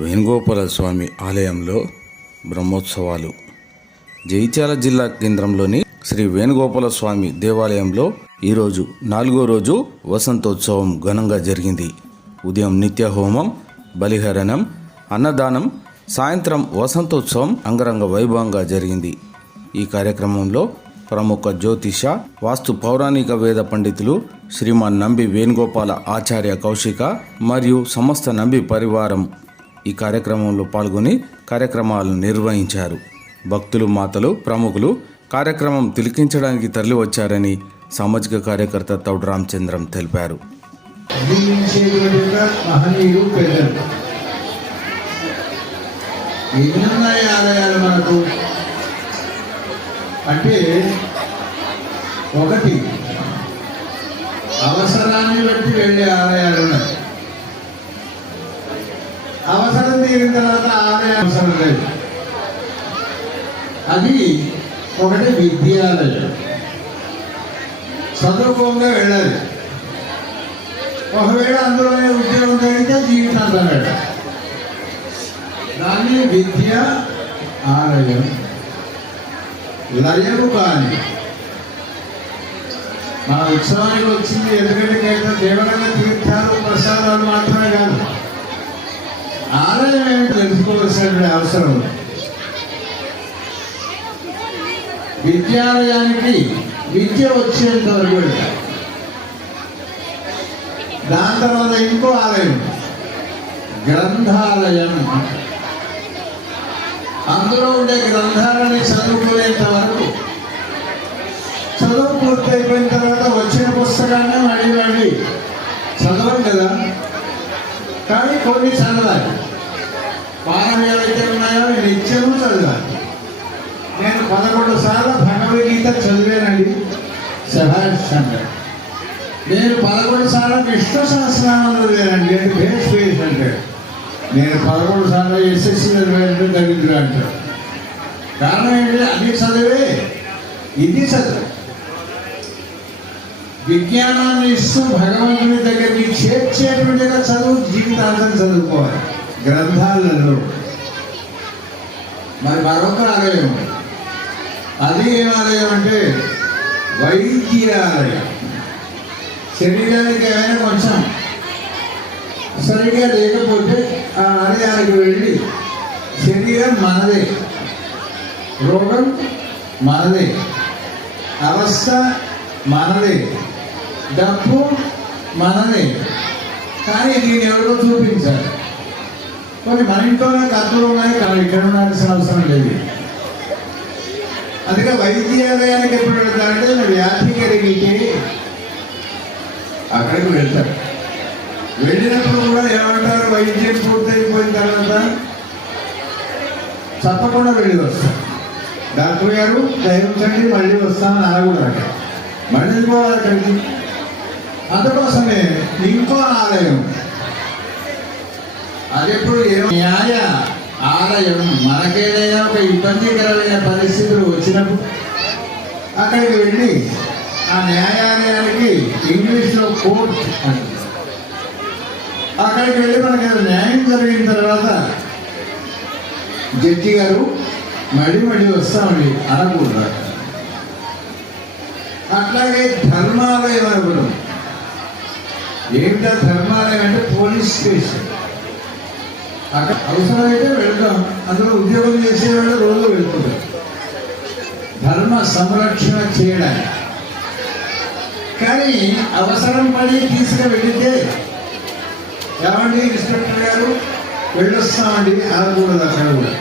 వేణుగోపాల స్వామి ఆలయంలో బ్రహ్మోత్సవాలు. జగిత్యాల జిల్లా కేంద్రంలోని శ్రీ వేణుగోపాల స్వామి దేవాలయంలో ఈరోజు నాలుగో రోజు వసంతోత్సవం ఘనంగా జరిగింది. ఉదయం నిత్య హోమం బలిహరణం అన్నదానం సాయంత్రం వసంతోత్సవం అంగరంగ వైభవంగా జరిగింది. ఈ కార్యక్రమంలో ప్రముఖ జ్యోతిష వాస్తు పౌరాణిక వేద పండితులు శ్రీమాన్ నంబి వేణుగోపాల ఆచార్య కౌశిక మరియు సమస్త నంబి పరివారం ఈ కార్యక్రమంలో పాల్గొని కార్యక్రమాలను నిర్వహించారు. భక్తులు మాతలు ప్రముఖులు కార్యక్రమం తిలకించడానికి తరలివచ్చారని సామాజిక కార్యకర్త తౌడు రామచంద్రం తెలిపారు. ఎన్నున్నాయి మనకు అంటే ఒకటి అవసరాన్ని బట్టి వెళ్ళే ఆలయాలు ఉన్నాయి అవసరం తీరిన తర్వాత ఆలయం అవసరం లేదు అది ఒకటి విద్యాలయం చదువుకోగా వెళ్ళాలి ఒకవేళ అందులోనే ఉద్యోగం జరిగితే జీవితాంతం వెళ్ళాలి దాన్ని విద్య ఆలయం లయము కాని మన ఉత్సవానికి వచ్చింది ఎందుకంటే కేవలం కేవలంగా తీర్థాలు ప్రసాదాలు మాత్రమే కాదు ఆలయం ఏమిటో తెలుసుకోవాల్సిన అవసరం ఉంది. విద్యాలయానికి విద్య వచ్చేంత వరకు వెళ్తారు దాని తర్వాత ఇంకో ఆలయం గ్రంథాలయం. అందులో ఉండే గ్రంథాలని చదువుకునేంత వరకు చదువు పూర్తయిపోయిన తర్వాత వచ్చిన పుస్తకాన్ని మళ్ళీ మళ్ళీ చదవం కదా? కానీ కొన్ని చదవాలి. పారాయణాలు అయితే ఉన్నాయో? నిత్యము చదవాలి. నేను పదకొండు సార్లు భగవద్గీత చదివానండి. సభాష్ నేను పదకొండు సార్లు విష్ణు సహస్రనామం చదివానండి. అంటే భేష్ భేష్ అంటాడు నేను పదకొండు సార్లు ఎస్ఎస్సి చదివానంటే దరిద్ర అంటాడు కారణం ఏంటి? అది చదివే. ఇది చదివే. విజ్ఞానాన్ని ఇస్తూ భగవంతుని దగ్గరికి చేర్చేటువంటి చదువు జీవితాంతం చదువుకోవాలి. గ్రంథాలలో మరి మరొక ఆలయం అది. ఏం ఆలయం అంటే వైద్యాలయం శరీరానికి ఏమైనా కొంచెం సరిగ్గా లేకపోతే ఆ ఆలయానికి వెళ్ళి శరీరం మనదే. రోగం మనదే. అవస్థ మనదే. డబ్బు మనదే. కానీ దీన్ని ఎవరో చూపించాలి కొన్ని మన ఇంట్లోనే కథలు ఉన్నాయి కానీ ఇక్కడ ఉండాల్సిన అవసరం లేదు. అందుకే వైద్యాలయానికి ఎప్పుడు వెళ్తారంటే వ్యాధి కలిగితే అక్కడికి వెళ్తారు. వెళ్ళినప్పుడు కూడా ఏమంటారు వైద్యం పూర్తయిపోయిన తర్వాత తప్పకుండా వెళ్ళి వస్తాం డాక్టర్ గారు దయవుంచండి మళ్ళీ వస్తామని అనకూడదు మళ్ళీ పోవాలి అక్కడికి. అందుకోసమే ఇంకో ఆలయం. అదెప్పుడు న్యాయ ఆలయం. మనకేదైనా ఒక ఇబ్బందికరమైన పరిస్థితులు వచ్చినప్పుడు అక్కడికి వెళ్ళి ఆ న్యాయాలయానికి ఇంగ్లీష్లో కోర్ట్ అంటారు అక్కడికి వెళ్ళి మనకి న్యాయం జరిగిన తర్వాత జడ్జి గారు మళ్ళీ మళ్ళీ వస్తామండి అనకూడదు అట్లాగే ధర్మాలయం అనుకోవడం ఏమిటా ధర్మాలయం అంటే పోలీస్ స్టేషన్. అక్కడ అవసరమైతే వెళ్తాం అందులో ఉద్యోగం చేసేవాళ్ళు రోజు వెళ్తుంటారు ధర్మ సంరక్షణ చేయడానికి. కానీ అవసరం పడి తీసుకుని వెళితే ఏమండి ఇన్స్పెక్టర్ గారు? వెళ్ళొస్తామండి అనకూడదు అక్కడ కూడా.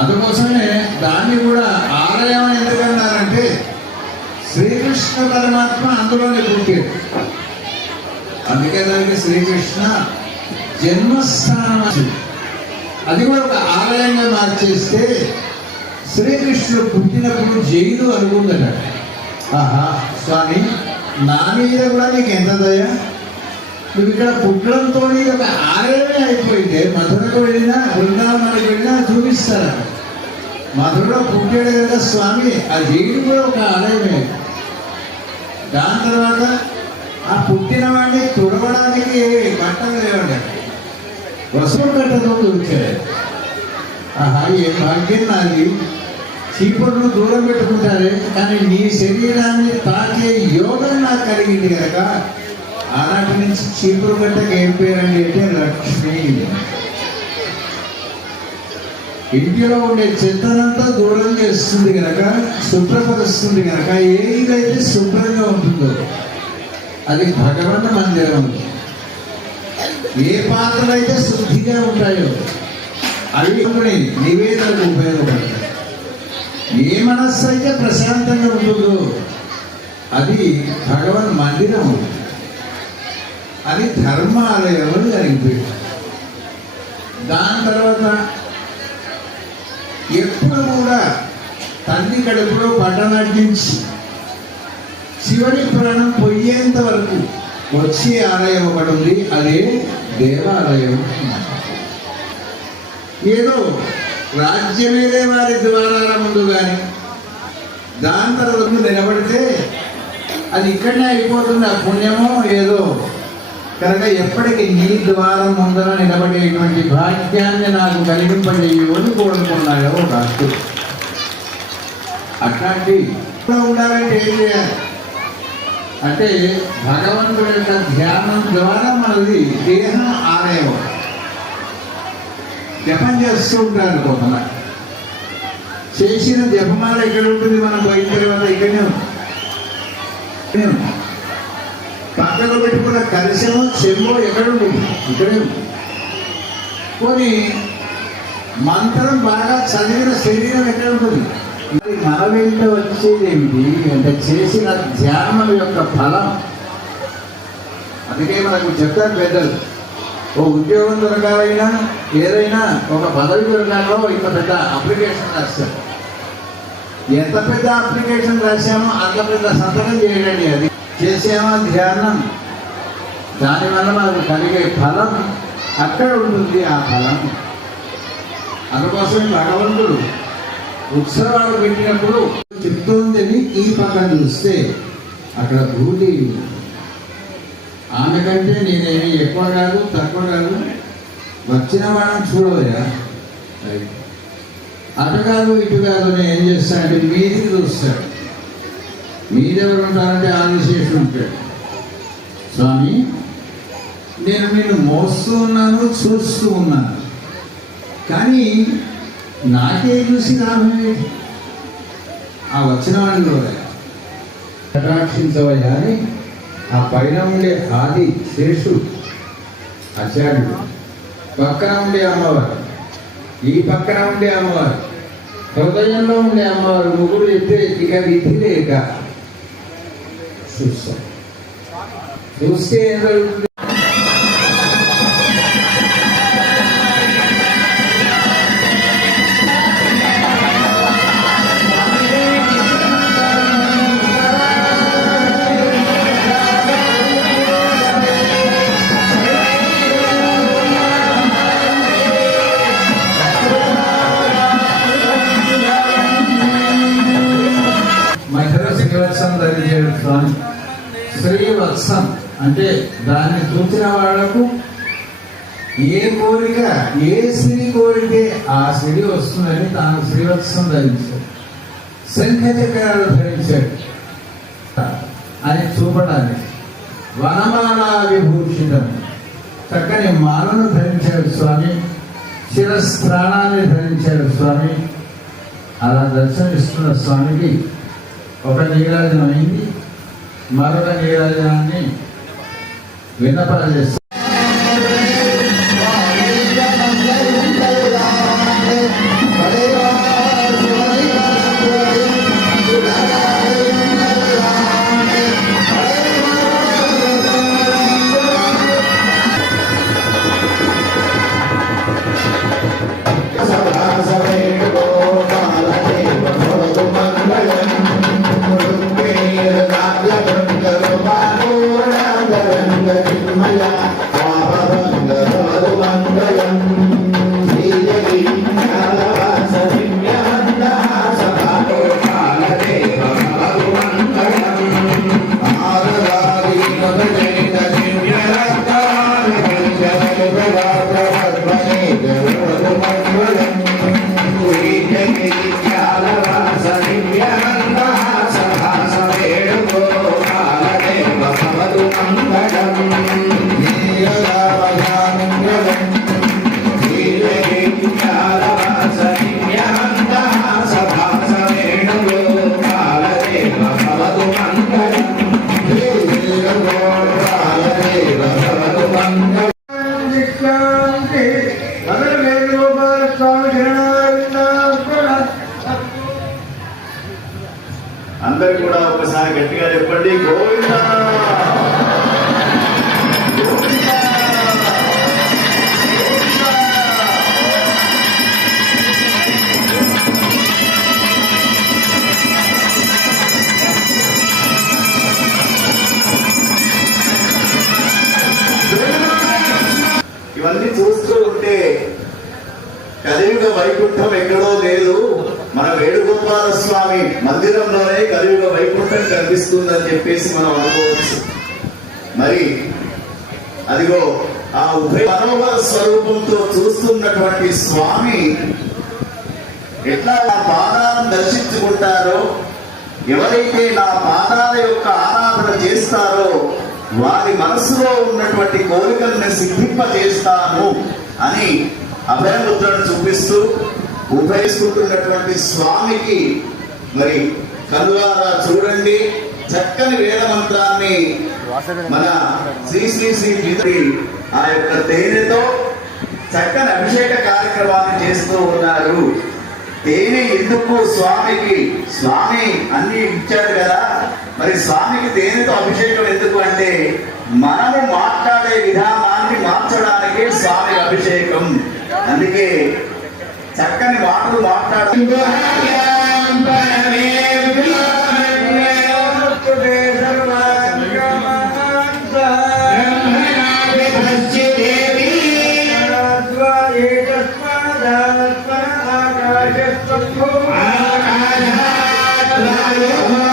అందుకోసమే దాన్ని కూడా ఆలయం ఎందుకన్నారంటే శ్రీకృష్ణ పరమాత్మ అందులోనే పుట్టాడు. అందుకే దానికి శ్రీకృష్ణ జన్మస్థానం. అది కూడా ఒక ఆలయంగా మార్చేస్తే శ్రీకృష్ణుడు పుట్టినప్పుడు జైలు అనుకుందట. ఆహా స్వామి నా మీద కూడా నీకు ఎంత దయ? నువ్వు ఇక్కడ పుట్టడంతో ఒక ఆలయమే అయిపోయింది. మధురకు వెళ్ళినా బృందావనానికి వెళ్ళినా చూపిస్తారు? మధురలో పుట్టాడు కదా స్వామి ఆ జైలు కూడా ఒక ఆలయమే. దాని తర్వాత ఆ పుట్టిన వాడిని తుడవడానికి బట్టలు లేవండి. వసూలు కట్టతో దొరికారు ఆహా ఏ భాగ్యం నాది. చీపురును దూరం పెట్టుకుంటారే కానీ నీ శరీరాన్ని తాకే యోగం నాకు కలిగింది కనుక ఆనాటి నుంచి చీపురు గట్టకి ఏం పేరండి అంటే లక్ష్మి. ఇంటిలో ఉండే చెత్తనంతా దూరం చేస్తుంది కనుక శుభ్రపరుస్తుంది కనుక ఏ ఇదైతే శుభ్రంగా ఉంటుందో అది భగవన్ మందిరం. ఏ పాత్రలు అయితే శుద్ధిగా ఉంటాయో అవి కొన్ని నివేదనకు ఉపయోగపడతాయి. ఏ మనస్సు అయితే ప్రశాంతంగా ఉంటుందో అది భగవన్ మందిరం అది ధర్మాలయం అని జరిగిపోయింది. దాని తర్వాత ఎప్పుడు కూడా తల్లి కడుపులో పట్టనట్టించి చివరి ప్రాణం పోయేంత వరకు వచ్చే ఆలయం ఒకటి ఉంది అదే దేవాలయం. ఏదో రాజ్యమేదే వారి ద్వారాల ముందు కానీ దాని తర్వాత నిలబడితే అది ఇక్కడనే అయిపోతుంది ఆ పుణ్యమో ఏదో. కనుక ఎప్పటికీ నీ ద్వారం ముందర నిలబడేటువంటి భాగ్యాన్ని నాకు కలిగింపజేయు అని కోరుకున్నాయో రాష్ట్రం అట్లాంటి ఇప్పుడు ఉండాలంటే ఏం చేయాలి? అంటే భగవంతుడి యొక్క ధ్యానం ద్వారా మనది దేహం ఆలయం. జపం చేస్తూ ఉంటారు కొంతమంది. చేసిన జపమాల ఎక్కడ ఉంటుంది? మనం పోయిన తర్వాత ఇక్కడనే పక్కలో పెట్టుకున్న కలిసమో చెమ్మో ఎక్కడ ఉంటుంది ఇక్కడే ఉంది. పోనీ మంత్రం బాగా చదివిన శరీరం ఎక్కడ ఉంటుంది? మన వెంట వచ్చేది ఏమిటి అంటే చేసిన ధ్యానం యొక్క ఫలం. అందుకే మనకు చెప్తారు పెద్దలు ఓ ఉద్యోగం దొరకాలైనా ఏదైనా ఒక పదవి దొరకాలో ఇంత పెద్ద అప్లికేషన్ రాస్తారు ఎంత పెద్ద అప్లికేషన్ రాసామో అంత పెద్ద సంతకం చేయడండి అది. చేసామా ధ్యానం? దానివల్ల మనకు కలిగే ఫలం అక్కడ ఉంటుంది ఆ ఫలం. అందుకోసమే భగవంతుడు ఉత్సవాలు పెట్టినప్పుడు చెప్తోందని ఈ పక్కన చూస్తే అక్కడ భూదేవి ఆమె కంటే నేనేమి ఎక్కువ కాదు తక్కువ కాదు. వచ్చిన వాళ్ళని చూడవయ్యా. అటు కాదు ఇటు కాదు నేను ఏం చేస్తానంటే మీదికి చూస్తాడు. మీరెవరు ఉంటారంటే ఆదిశేషుడు ఉంటాడు. స్వామి నేను నిన్ను మోస్తూ ఉన్నాను చూస్తూ ఉన్నాను. కానీ నాకే చూసి లాభం ఆ వచ్చిన వాడిని కూడా కటాక్షించవయ్యా అని ఆ పైన ఉండే ఆది శేషు ఆచార్యుడు పక్కన ఉండే అమ్మవారు ఈ పక్కన ఉండే అమ్మవారు హృదయంలో ఉండే అమ్మవారు ముగ్గురు చెప్తే ఇక విధి లేక చూస్తాం. చూస్తే ఏం జరుగుతుంది ధరించాడు శ్రీవత్సం అంటే దాన్ని చూసిన వాళ్ళకు ఏ కోరిక ఏ స్త్రీ కోరితే ఆ స్త్రీ వస్తుందని తాను శ్రీవత్సం ధరించాడు. శంఖ చక్రాలు ధరించాడు. అని చూపడానికి వనమాల విభూషితం. చక్కని మాలను ధరించాడు స్వామి. శిరస్త్రాణాన్ని ధరించాడు స్వామి. అలా దర్శనమిస్తున్న స్వామికి ఒక నీరాజనం అయింది మరొక నీరాజనాన్ని విన్నపరచేస్తారు మంగళం అందరు కూడా ఒకసారి గట్టిగా చెప్పండి గోవిందా! కలియుగ వైకుంఠం ఎక్కడో లేదు. మన వేణుగోపాల స్వామి మందిరంలోనే కలియుగ వైకుంఠం కనిపిస్తుందని చెప్పేసి మనం అనుకోవచ్చు. మరి అదిగో ఆ ఉభయ మనోహర స్వరూపంతో చూస్తున్నటువంటి స్వామి ఎట్లా నా పాదాలను దర్శించుకుంటారో ఎవరైతే నా పాదాల యొక్క ఆరాధన చేస్తారో వారి మనసులో ఉన్నటువంటి కోరికలను సిద్ధింపజేస్తాను అని అభయముద్రను చూపిస్తూ ఉపయోగించుకుంటున్నటువంటి స్వామికి మరి కలువారా చూడండి చక్కని వేద మంత్రాన్ని మన శ్రీ శ్రీ శ్రీ ఆ యొక్క తేనెతో చక్కని అభిషేక కార్యక్రమాన్ని చేస్తూ ఉన్నారు. తేనె ఎందుకు స్వామికి? స్వామి అన్ని ఇచ్చాడు కదా. మరి స్వామికి తేనెతో అభిషేకం ఎందుకు అంటే మనము మాట్లాడే విధానాన్ని మార్చడానికే స్వామి అభిషేకం. అందుకే చక్కని మాటలు మాట్లాడ Yeah.